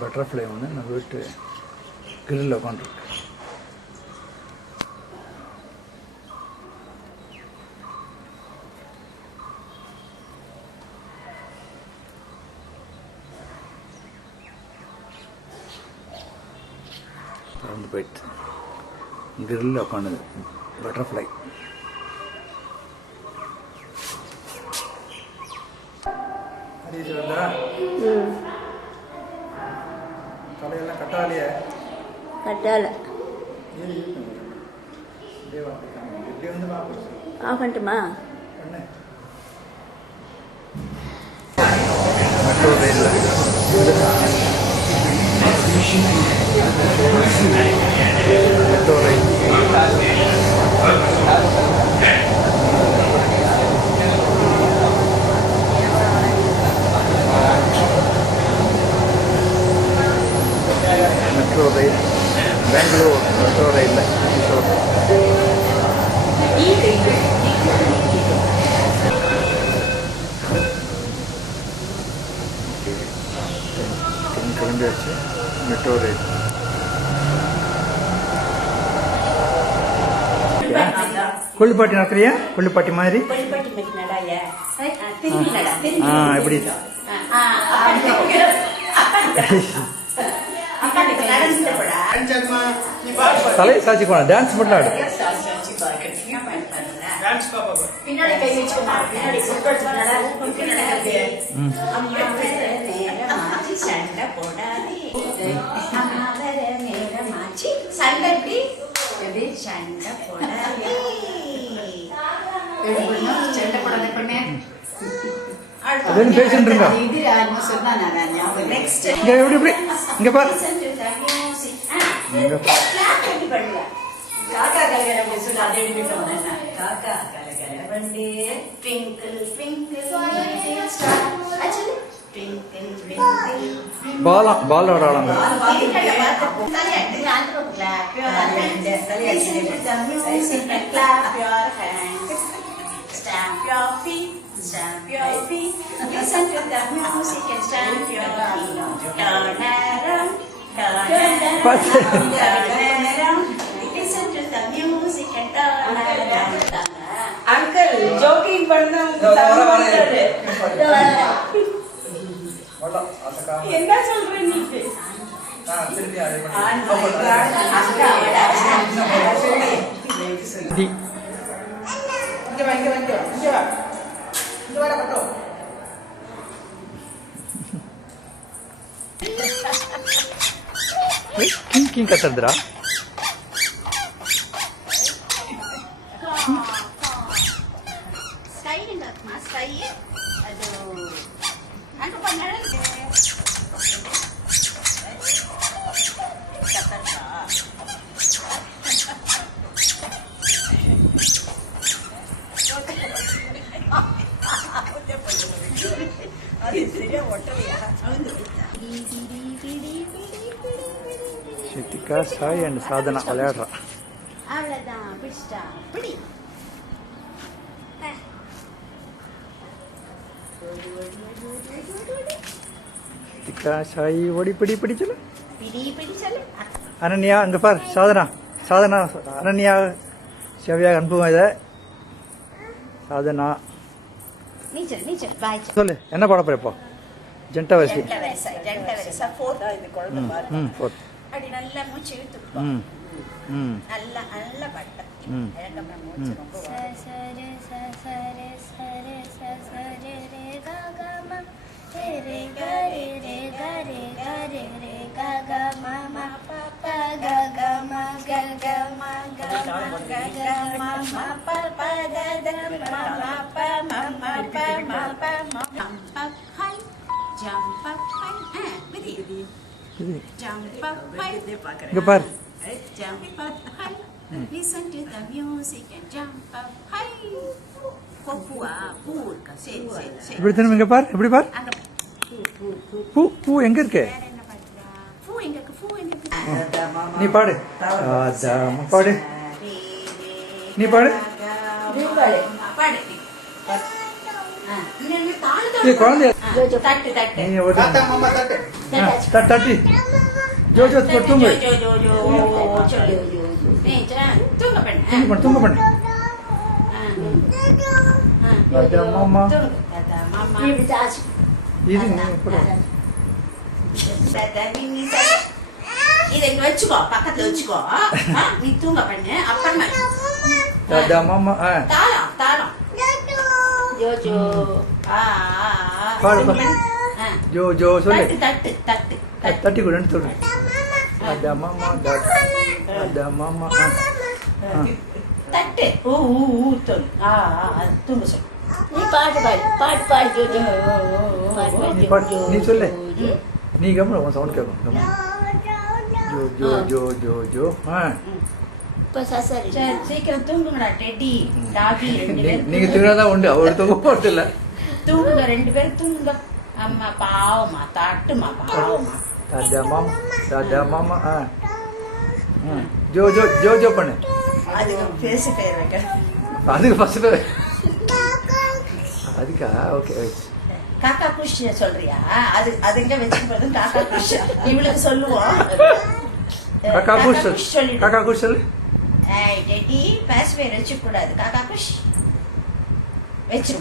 Butterfly ஒன்று நம்ம வீட்டு கிரில்ல உட்காந்துருக்கு. பறந்து போயிட்டு கிரில்ல உட்காந்துது பட்டர்ஃப்ளை. தலையெல்லாம் கட்டாலையே கட்டால ஆகட்டுமா? மெட்ரோ ரயிலில் metro rail metro rail Bangalore metro ரயிலில் கிளம்பியாச்சு. Metro rail கொள்ளுப்பாட்டி நடத்துறியா? கொள்ளுப்பாட்டி மாதிரி எப்படி தலையை சாட்சி போன டான்ஸ் மட்டும் ஆடு. பேசிட்டு இருக்கா? எப்படி எப்படி இங்க பாரு. பால் ஆடாங்க. Stamp your feet, stamp your feet. Listen to the music and stamp your feet. Turn around, turn around, turn around. Listen to the music and turn around. Uncle, joking பண்ணாங்க. என்ன சொல்ற நீ? கிங் கத்துறா. ஸ்ருதிகா, சாய் அண்ட் சாதனா விளையாடுறா. ஸ்ருதிகா, சாய் ஓடி பிடி பிடி சொல்லு. அனன்யா அங்க பார். சாதனா சாதனா அனன்யா செவ்வியாக அனுப்புவோம். இதை சாதனா சொல்லு. என்ன பாட போற இப்போ? ஜென்டா வரிசை. அப்படி நல்லா மூச்சு இழுத்து நல்லா நல்லா பட்ட மூச்சு ரொம்ப சரி சரி சரி சரி ரே கா கா மா ரே கா ரே கா ரே கா ரே ரே கா கா மா மா பா பா கா கா மா கா கா மா கா கா கா மா மா பா பா கா கா மா மா பா மா மா பா மா பா மா jump up high விதி jump up high இங்க பார். jump up high listen to the music and jump up high பூவா பூ இருக்கா? சரி சரி சரி. இப்படி திரும்ப இங்க பார். எப்படி பார். பூ பூ எங்க இருக்கு? பூ எங்க இருக்கு? பூ எங்க இருக்கு? நீ பாடு. பாடு. நீ பாடு. பாடு. குழந்தை தட்டு தட்டு தட்டு. தட்டி ஜோ ஜோ தூங்கு ஜோ ஜோ ஜோ சொல்லு நீ தூங்க பண்ணு தூங்க பண்ணு ராஜா மாமா தூங்கு தாத்தா மாமா இப்படி சாச்சு இது நீ கூட தாத்தா நீ இதை இங்க வச்சுக்கோ பக்கத்துல வச்சுக்கோ நீ தூங்க பண்ணு அப்புறமா ராஜா மாமா தாளம் தாளம் ஜோஜோ பாடு ஜோ ஜோ சொல்லு தட்டு தட்டு தட்டு தட்டி கூட சொல்லு ராஜா மாமா ராஜா மாமா தட்டு ஊ சொல்லு தூங்க சொல்லு நீ பாட்டு பாடு ஜோஜோ நீ பாடு நீ சொல்லு நீ கம்மன் உன் சவுண்ட் கேட்கும் கம்மன் ஜோ ஜோ ஜோ ஜோ ஜோ இப்போ சரி சரி சீக்கிரம் தூங்குங்கடா டெடி டாகி ரெண்டு பேரும் நீங்க தூங்கினாதான் உண்டு அவர் தூங்க போறது இல்ல தூங்குங்க ரெண்டு பேரும் தூங்குங்க அம்மா பாவமா தட்டுமா பாவமா ராஜா மாமா ஜோ ஜோ ஜோ ஜோ பண்ணு அதுக்கு பேச பேர் வைக்க அதுக்கு ஃபர்ஸ்ட் அதுக்கா ஓகே காக்கா குஷ் சொல்றியா அது எங்க வச்சுட்டு போறது காக்கா குஷ் இவளுக்கு சொல்லுவோம் காக்கா குஷ் சொல்லிடு காக்கா குஷ் சொல்லு ஏய் டெடி பேச பேர் வச்சுக்க கூடாது காக்கா குஷ் வச்சிரு